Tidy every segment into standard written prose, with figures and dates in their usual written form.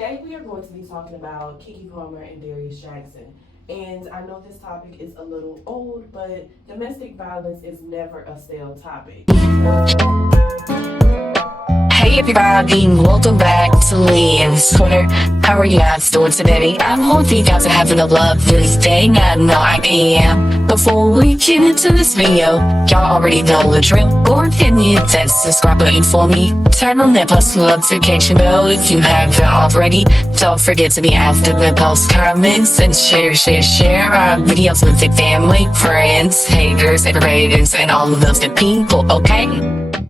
Today we are going to be talking about Keke Palmer and Darius Jackson. And I know this topic is a little old, but domestic violence is never a stale topic. Hey everybody, welcome back to Leah's Corner. How are you guys doing today? I hope you guys are having a lovely day. I know I am. Before we get into this video, y'all already know the drill. Go ahead and hit that subscribe button for me. Turn on that post notification bell if you haven't already. Don't forget to be active and post comments and share our videos with your family, friends, haters, and raters, and all of those good people, okay?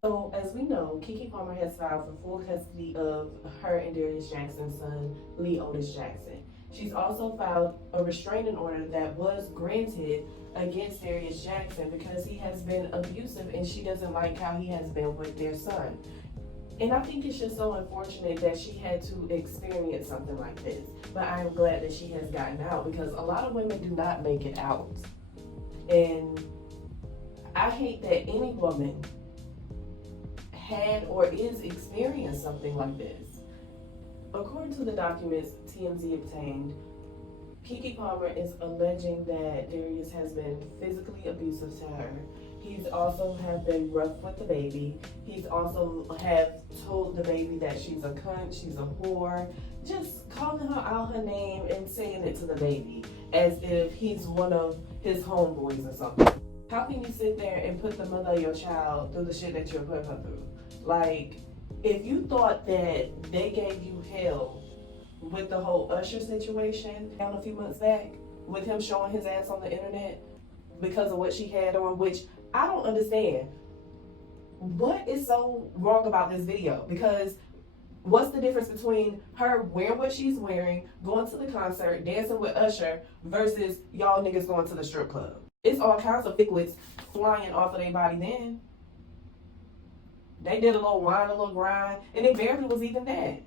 So, as we know, Keke Palmer has filed for full custody of her and Darius Jackson's son, Lee Otis Jackson. She's also filed a restraining order that was granted against Darius Jackson because he has been abusive and she doesn't like how he has been with their son. And I think it's just so unfortunate that she had to experience something like this. But I am glad that she has gotten out because a lot of women do not make it out. And I hate that any woman had or is experiencing something like this. According to the documents TMZ obtained, Keke Palmer is alleging that Darius has been physically abusive to her. He's also have been rough with the baby. He's also have told the baby that she's a cunt, she's a whore, just calling her out her name and saying it to the baby as if he's one of his homeboys or something. How can you sit there and put the mother of your child through the shit that you're putting her through? Like, if you thought that they gave you hell with the whole Usher situation down a few months back, with him showing his ass on the internet because of what she had on, which I don't understand. What is so wrong about this video? Because what's the difference between her wearing what she's wearing, going to the concert, dancing with Usher, versus y'all niggas going to the strip club? It's all kinds of liquids flying off of their body then. They did a little whine, a little grind, and it barely was even that.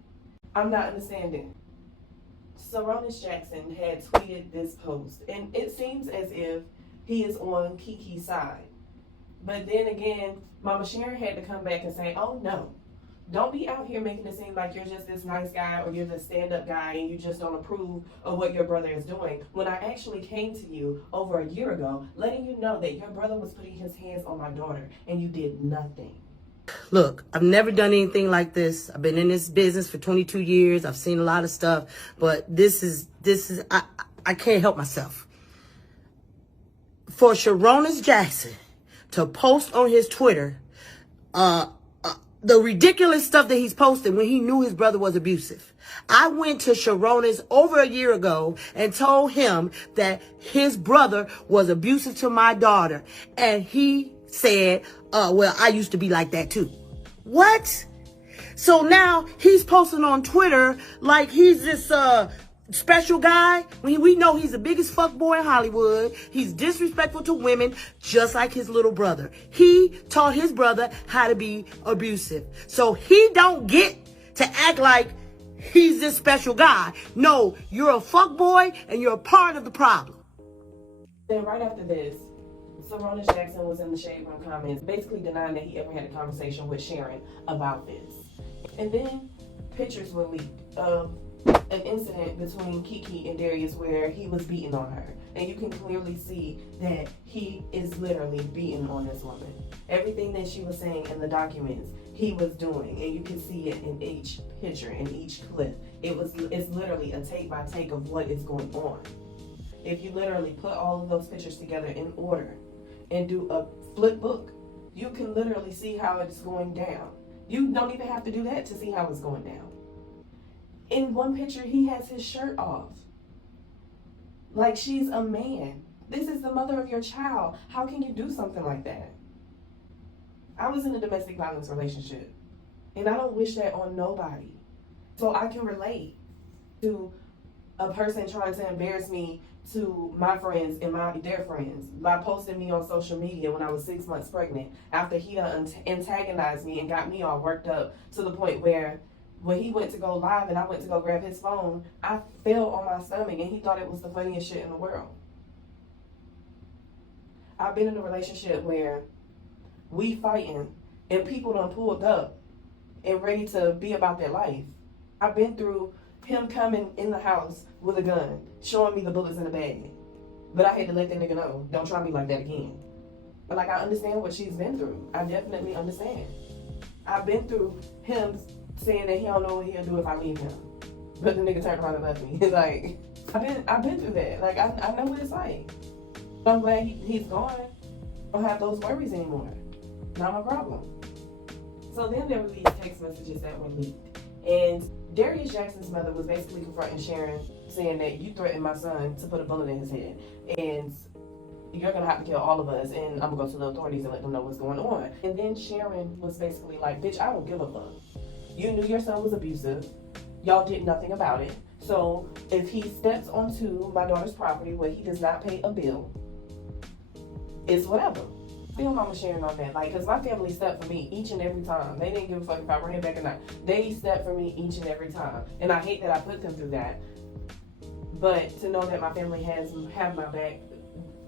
I'm not understanding. Saronis Jackson had tweeted this post, and it seems as if he is on Keke's side. But then again, Mama Sharon had to come back and say, oh no, don't be out here making it seem like you're just this nice guy or you're the stand-up guy and you just don't approve of what your brother is doing. When I actually came to you over a year ago, letting you know that your brother was putting his hands on my daughter and you did nothing. Look, I've never done anything like this. I've been in this business for 22 years. I've seen a lot of stuff, but I can't help myself. For Saronis Jackson to post on his Twitter, the ridiculous stuff that he's posted when he knew his brother was abusive. I went to Saronis over a year ago and told him that his brother was abusive to my daughter. And he said, well, I used to be like that too. What? So now he's posting on Twitter like he's this special guy when we know he's the biggest fuckboy in Hollywood. He's disrespectful to women just like his little brother. He taught his brother how to be abusive. So he don't get to act like he's this special guy. No, you're a fuckboy and you're a part of the problem. Then right after this, Saronis Jackson was in the Shade Room comments basically denying that he ever had a conversation with Sharon about this. And then pictures were leaked of an incident between Keke and Darius where he was beating on her. And you can clearly see that he is literally beating on this woman. Everything that she was saying in the documents, he was doing. And you can see it in each picture, in each clip. It's literally a take by take of what is going on. If you literally put all of those pictures together in order and do a flip book, you can literally see how it's going down. You don't even have to do that to see how it's going down. In one picture, he has his shirt off. Like she's a man. This is the mother of your child. How can you do something like that? I was in a domestic violence relationship, and I don't wish that on nobody. So I can relate to a person trying to embarrass me to my friends and their friends by posting me on social media when I was 6 months pregnant after he antagonized me and got me all worked up to the point where when he went to go live and I went to go grab his phone, I fell on my stomach and he thought it was the funniest shit in the world. I've been in a relationship where we fighting and people done pulled up and ready to be about their life. I've been through him coming in the house with a gun, showing me the bullets in the bag. But I had to let that nigga know, don't try me like that again. Like, I understand what she's been through. I definitely understand. I've been through him saying that he don't know what he'll do if I leave him. But the nigga turned around and left me. Like, I've been through that. Like, I know what it's like. I'm glad he's gone. I don't have those worries anymore. Not my problem. So then there were these text messages that were leaked. And Darius Jackson's mother was basically confronting Sharon, saying that you threatened my son to put a bullet in his head. And you're gonna have to kill all of us, and I'm gonna go to the authorities and let them know what's going on. And then Sharon was basically like, bitch, I don't give a fuck. You knew your son was abusive. Y'all did nothing about it. So if he steps onto my daughter's property where he does not pay a bill, it's whatever. Feel Mama Sharon on that. Like, cause my family stepped for me each and every time. They didn't give a fuck if I ran back or not. They stepped for me each and every time. And I hate that I put them through that. But to know that my family have my back,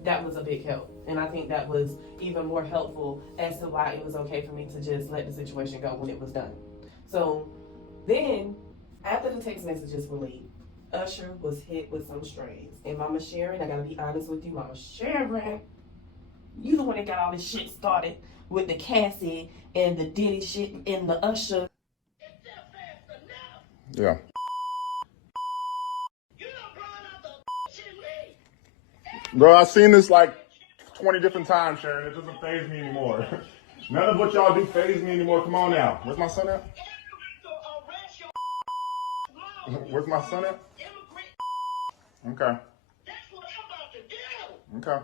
that was a big help. And I think that was even more helpful as to why it was okay for me to just let the situation go when it was done. So then, after the text messages were leaked, Usher was hit with some strings. And Mama Sharon, I gotta be honest with you, Mama Sharon, you the one that got all this shit started with the Cassie and the Diddy shit and the Usher. Yeah. Bro, I've seen this like 20 different times, Sharon. It doesn't faze me anymore. None of what y'all do faze me anymore. Come on now. Where's my son at? Where's my son at? Okay. Okay.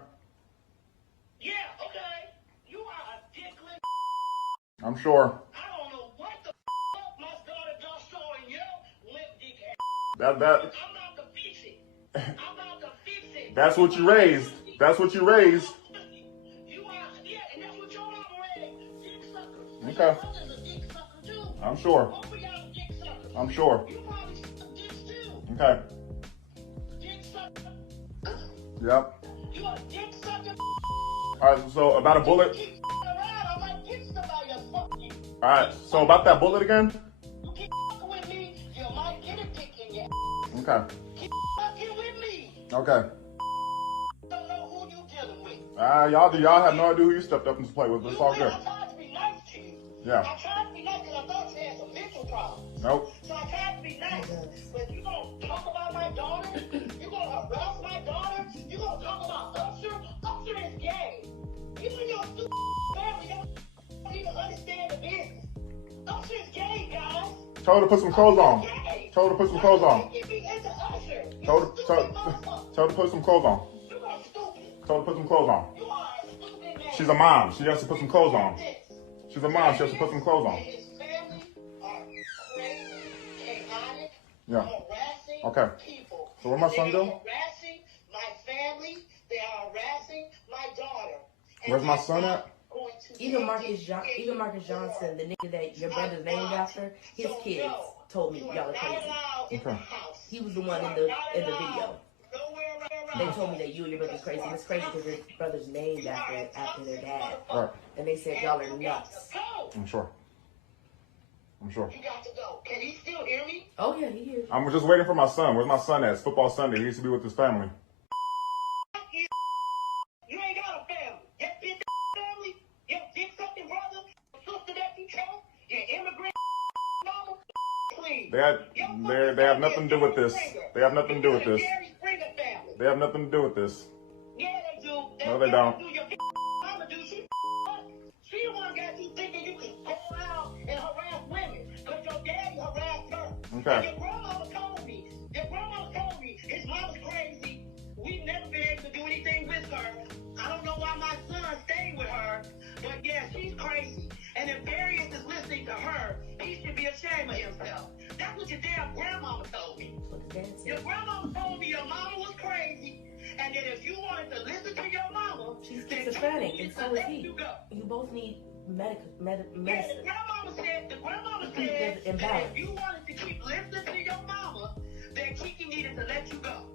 I'm sure. I don't know what the my daughter just saw in your limp dick ass. That. I'm about to fix it. I'm about to fix it. That's what you raised. That's what you raised. You are, yeah, and that's what your mama raised. Dick suckers. Okay. Your brother's a dick sucker too. I'm sure. Both of y'all dick suckers. I'm sure. You probably suck dicks too. Okay. Dick sucker. Yep. You a dick sucker. All right. So about a bullet. Keep around. I might get somebody to fuck you. All right. So about that bullet again. You keep fucking with me, you might get a dick in your ass. Okay. Keep fucking with me. Okay. Don't know who you dealing with. Y'all have no idea who you stepped up and play with, but it's all good. I tried to be nice to you. Yeah. I tried to be nice because I thought you had some mental problems. Nope. So I tried to be nice. But you gonna talk about my daughter? You gonna harass my daughter? You gonna talk about Usher? Usher is gay. You and your stupid family don't even understand the business. Usher is gay, guys. Told her to put some clothes on. Gay. Told her to put some clothes on. You be into Usher. You Told her stupid motherfucker. to put some clothes on. You are stupid. Told her to put some clothes on. You are a stupid man. She's a mom. She has to put some clothes on. She's a mom. She has to put some clothes on. His family are crazy, chaotic, Yeah. harassing Okay. people. So what my son They do? are harassing my family. They are harassing my daughter. And Where's my I'm son not at? going to Even take Marcus, it Even Marcus anymore. Johnson, the nigga that your brother's named after, his So, kids no, told me you y'all are not crazy. allowed in the Okay. house. He was the one You in are the not video. allowed nowhere around. They told me that you and your brother's crazy. And it's crazy because your brother's named after their dad. Right. And they said y'all are You got nuts. to go. I'm sure. I'm sure. You got to go. Can he still hear me? Oh yeah, he is. I'm just waiting for my son. Where's my son at? It's football Sunday. He needs to be with his family. You ain't got a family. Your bitch family, your dick sucking brother, sister that you chose, your immigrant mama, please. They have nothing to do with this. They have nothing to do with this. Jerry Springer family. They have nothing to do with this. Yeah, they do. No, they don't. Do your mama do. She the one got you thinking you can go out and harass women because your daddy harassed her. Okay. And your grandmama told me his mama's crazy. We've never been able to do anything with her. I don't know why my son stayed with her, but yeah, she's crazy. And if Darius is listening to her, he should be ashamed of himself. That's what your damn grandmama told me. That's what the dad Your said. grandmama told me your mama was crazy, and that if you wanted to listen to your mama, She's then schizophrenic, you and need to so is let he. you go. You both need Yeah, medicine. the grandmama said There's that imbalance. if you wanted to keep listening to your mama, then Keke needed to let you go.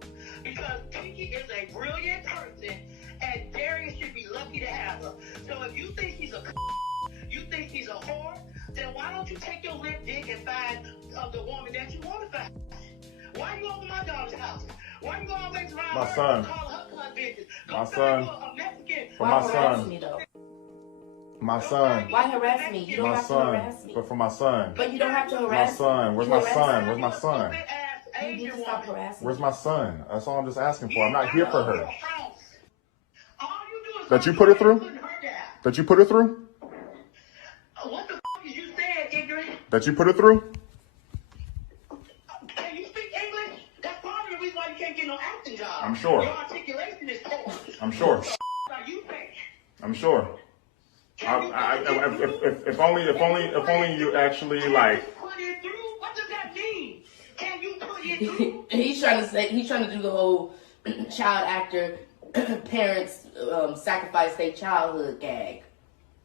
Because Keke is a brilliant person, and Darius should be lucky to have her. So if you think she's you think she's a whore, then why don't you take your lip dick and find the woman that you want to find? house? Why you always around My her son. calling her cunt bitches? My Go son. find you a Mexican. For Why my harass son. me though? My son. Why harass me? You don't My have to son. harass me. But for my son. But you don't have to My harass me. son. Where's You my harass son? me. Where's my son? You need to stop harassing Where's me. my son? That's all I'm just asking for. I'm not here for her. All you do is That you put her through? putting her down. That you put her through? What the fuck is you saying, ignorant? That you put her through? Can you speak English? That's part of the reason why you can't get no acting job. I'm sure. Your articulation is poor. I'm sure. What the are you saying? I'm sure. If only you actually like. Put it through? What does that mean? Can you put it through? He's trying to do the whole child actor parents sacrifice their childhood gag.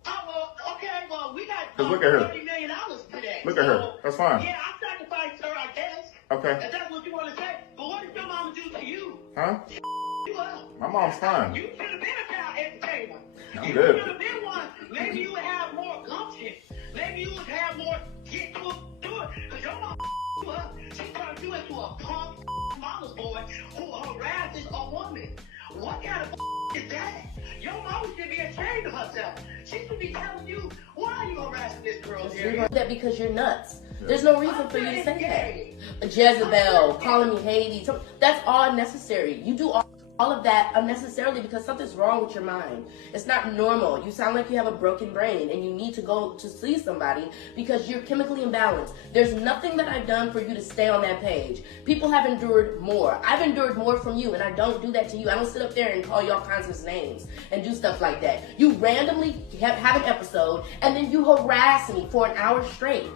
Oh, well, okay, well, we got Cause look at her. $30 million today. Look at her. That's fine. Yeah, I sacrificed her, I guess. Okay. If that's what you want to say. But what did your mama do to you? Huh? You up. My mom's fine. You should have been a child entertainer. I'm You good. should have been one. Maybe you would have more gumption. Maybe you would have more get to it. Because your mama you up. She turned you into a punk mama's boy who harasses a woman. What kind of is that? Your mama should be ashamed of herself. She should be telling you, why are you harassing this girl, Jerry? That because you're nuts. There's no reason for you to say that. Jezebel, calling me Hades, that's all unnecessary. You do all of that unnecessarily because something's wrong with your mind. It's not normal. You sound like you have a broken brain and you need to go to see somebody because you're chemically imbalanced. There's nothing that I've done for you to stay on that page. People have endured more. I've endured more from you and I don't do that to you. I don't sit up there and call you all kinds of names and do stuff like that. You randomly have an episode and then you harass me for an hour straight.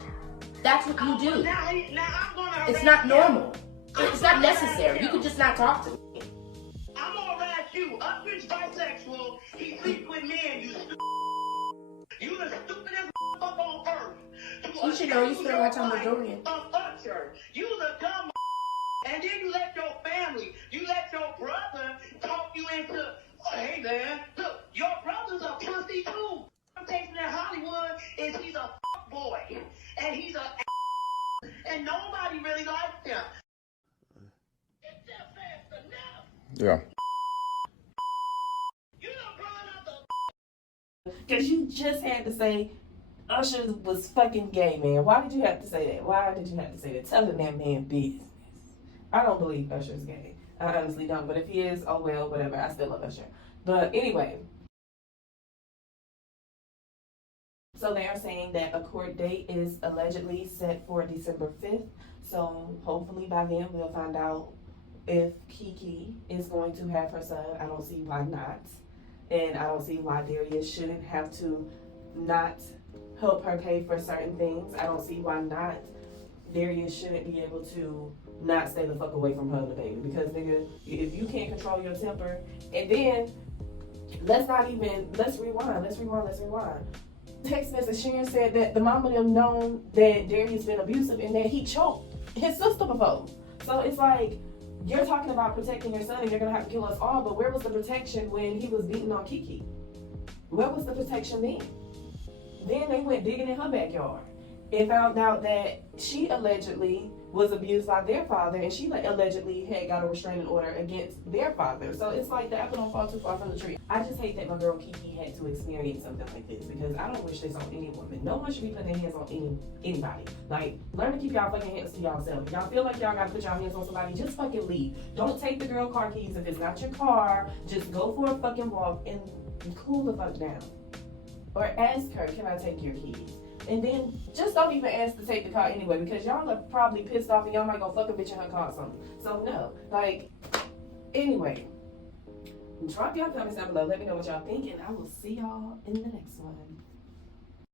That's what you do. Now I'm gonna It's not normal. It's not necessary. You could just not talk to me. I'm gonna harass you. Upridge bisexual. He sleeps with men. You stupid. You the stupidest fuck on earth. You should know you spend a lot of time with Dorian. You the dumb and then you let your family, you let your brother talk you into, oh, hey man, look, your brother's a pussy too. I'm taking in Hollywood is he's a fuck boy. And he's a and nobody really likes him. It's just fast enough. Yeah. You done brought up the Because you just had to say Usher was fucking gay, man. Why did you have to say that? Why did you have to say that? Telling that man business. I don't believe Usher's gay. I honestly don't. But if he is, oh well, whatever. I still love Usher. But anyway. So they are saying that a court date is allegedly set for December 5th. So hopefully by then we'll find out if Keke is going to have her son. I don't see why not. And I don't see why Darius shouldn't have to not help her pay for certain things. I don't see why not. Darius shouldn't be able to not stay the fuck away from her and the baby. Because nigga, if you can't control your temper, and then let's rewind. Text message Sharon said that the mama them known that Darius been abusive and that he choked his sister before. So it's like, you're talking about protecting your son and you're gonna have to kill us all, but where was the protection when he was beating on Keke? Where was the protection then? Then they went digging in her backyard and found out that she allegedly was abused by their father and she allegedly had got a restraining order against their father. So it's like the apple don't fall too far from the tree. I just hate that my girl Keke had to experience something like this because I don't wish this on any woman. No one should be putting their hands on anybody. Like, learn to keep y'all fucking hands to yourself. If y'all feel like y'all gotta put y'all hands on somebody, just fucking leave. Don't take the girl car keys if it's not your car. Just go for a fucking walk and cool the fuck down. Or ask her, can I take your keys? And then just don't even ask to take the car anyway because y'all are probably pissed off and y'all might go fuck a bitch in her car or something. So no, like, anyway, drop your comments down below. Let me know what y'all think and I will see y'all in the next one.